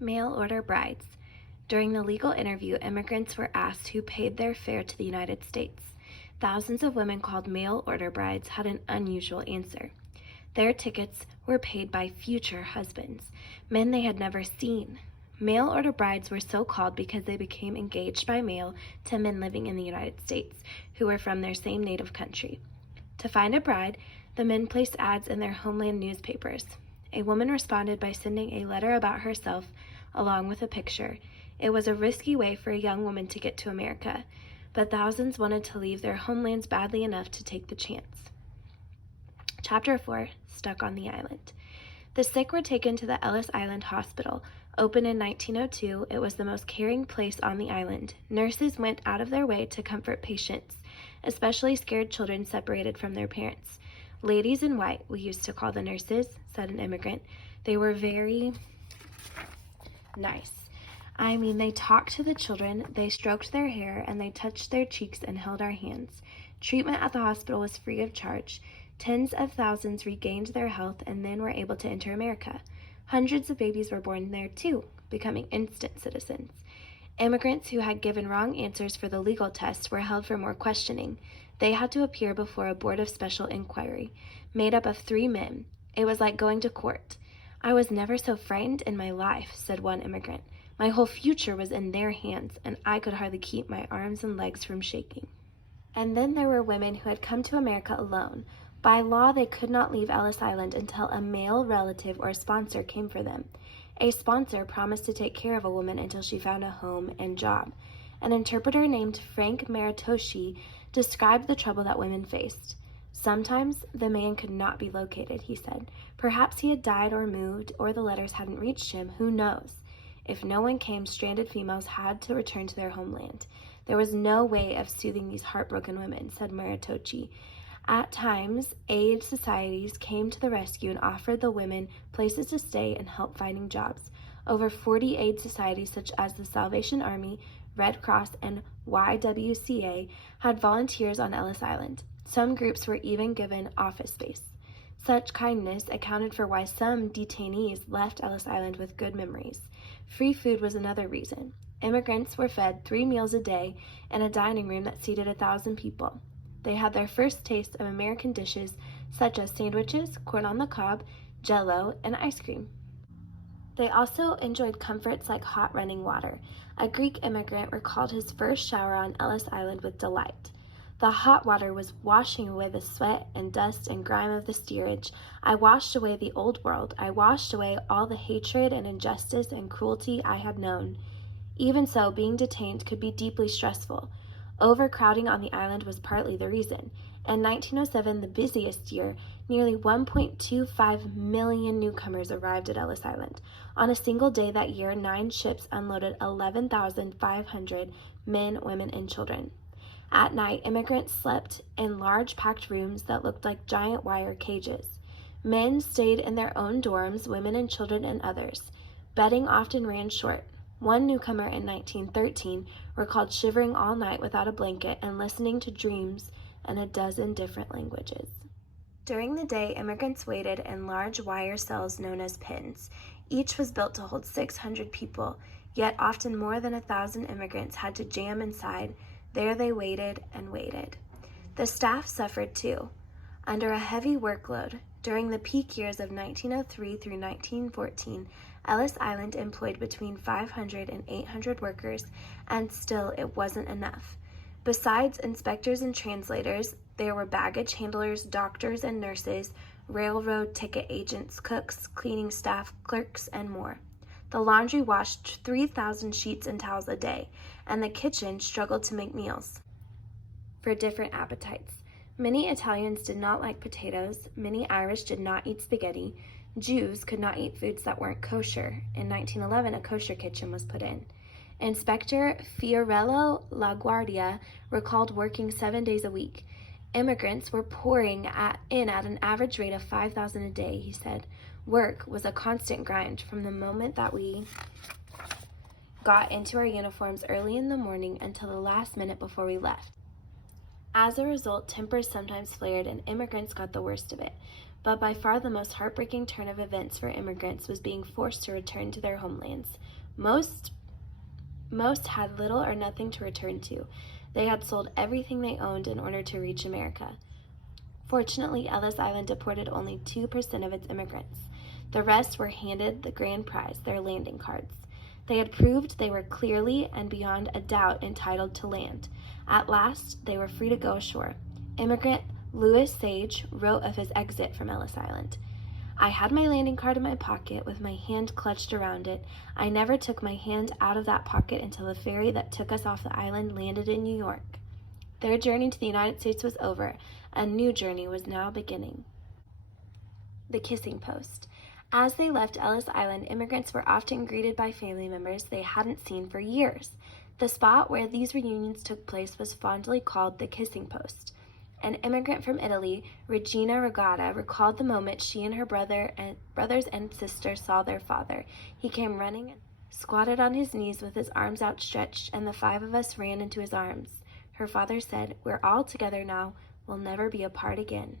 Mail-order brides. During the legal interview, immigrants were asked who paid their fare to the United States. Thousands of women called mail-order brides had an unusual answer. Their tickets were paid by future husbands, men they had never seen. Mail-order brides were so called because they became engaged by mail to men living in the United States who were from their same native country. To find a bride, the men placed ads in their homeland newspapers. A woman responded by sending a letter about herself along with a picture. It was a risky way for a young woman to get to America, but thousands wanted to leave their homelands badly enough to take the chance. Chapter 4, Stuck on the Island. The sick were taken to the Ellis Island Hospital. Opened in 1902, it was the most caring place on the island. Nurses went out of their way to comfort patients, especially scared children separated from their parents. Ladies in white, we used to call the nurses, said an immigrant. They were very nice. I mean, they talked to the children, they stroked their hair, and they touched their cheeks and held our hands. Treatment at the hospital was free of charge. Tens of thousands regained their health and then were able to enter America. Hundreds of babies were born there too, becoming instant citizens. Immigrants who had given wrong answers for the legal test were held for more questioning. They had to appear before a board of special inquiry, made up of 3 men. It was like going to court. I was never so frightened in my life, said one immigrant. My whole future was in their hands, and I could hardly keep my arms and legs from shaking. And then there were women who had come to America alone. By law, they could not leave Ellis Island until a male relative or sponsor came for them. A sponsor promised to take care of a woman until she found a home and job. An interpreter named Frank Maritoshi described the trouble that women faced. Sometimes the man could not be located, he said. Perhaps he had died or moved, or the letters hadn't reached him. Who knows? If no one came, stranded females had to return to their homeland. There was no way of soothing these heartbroken women, said Maritoshi. At times, aid societies came to the rescue and offered the women places to stay and help finding jobs. Over 40 aid societies such as the Salvation Army, Red Cross, and YWCA had volunteers on Ellis Island. Some groups were even given office space. Such kindness accounted for why some detainees left Ellis Island with good memories. Free food was another reason. Immigrants were fed 3 meals a day in a dining room that seated 1,000 people. They had their first taste of American dishes such as sandwiches, corn on the cob, Jell-O, and ice cream. They also enjoyed comforts like hot running water. A Greek immigrant recalled his first shower on Ellis Island with delight. The hot water was washing away the sweat and dust and grime of the steerage. I washed away the old world. I washed away all the hatred and injustice and cruelty I had known. Even so, being detained could be deeply stressful. Overcrowding on the island was partly the reason. In 1907, the busiest year, nearly 1.25 million newcomers arrived at Ellis Island. On a single day that year, 9 ships unloaded 11,500 men, women, and children. At night, immigrants slept in large packed rooms that looked like giant wire cages. Men stayed in their own dorms, women and children in others. Bedding often ran short. One newcomer in 1913 recalled shivering all night without a blanket and listening to dreams in a dozen different languages. During the day, immigrants waited in large wire cells known as pens. Each was built to hold 600 people, yet often more than 1,000 immigrants had to jam inside. There they waited and waited. The staff suffered too. Under a heavy workload, during the peak years of 1903 through 1914, Ellis Island employed between 500 and 800 workers, and still it wasn't enough. Besides inspectors and translators, there were baggage handlers, doctors and nurses, railroad ticket agents, cooks, cleaning staff, clerks, and more. The laundry washed 3,000 sheets and towels a day, and the kitchen struggled to make meals for different appetites. Many Italians did not like potatoes, many Irish did not eat spaghetti, Jews could not eat foods that weren't kosher. In 1911, a kosher kitchen was put in. Inspector Fiorello LaGuardia recalled working 7 days a week. Immigrants were pouring in at an average rate of 5,000 a day, he said. Work was a constant grind from the moment that we got into our uniforms early in the morning until the last minute before we left. As a result, tempers sometimes flared and immigrants got the worst of it. But by far the most heartbreaking turn of events for immigrants was being forced to return to their homelands. Most had little or nothing to return to. They had sold everything they owned in order to reach America. Fortunately, Ellis Island deported only 2% of its immigrants. The rest were handed the grand prize, their landing cards. They had proved they were clearly and beyond a doubt entitled to land. At last, they were free to go ashore. Immigrant Louis Sage wrote of his exit from Ellis Island. I had my landing card in my pocket with my hand clutched around it. I never took my hand out of that pocket until the ferry that took us off the island landed in New York. Their journey to the United States was over. A new journey was now beginning. The Kissing Post. As they left Ellis Island, immigrants were often greeted by family members they hadn't seen for years. The spot where these reunions took place was fondly called the Kissing Post. An immigrant from Italy, Regina Regatta, recalled the moment she and her brothers and sister saw their father. He came running and squatted on his knees with his arms outstretched, and the 5 of us ran into his arms. Her father said, "We're all together now. We'll never be apart again."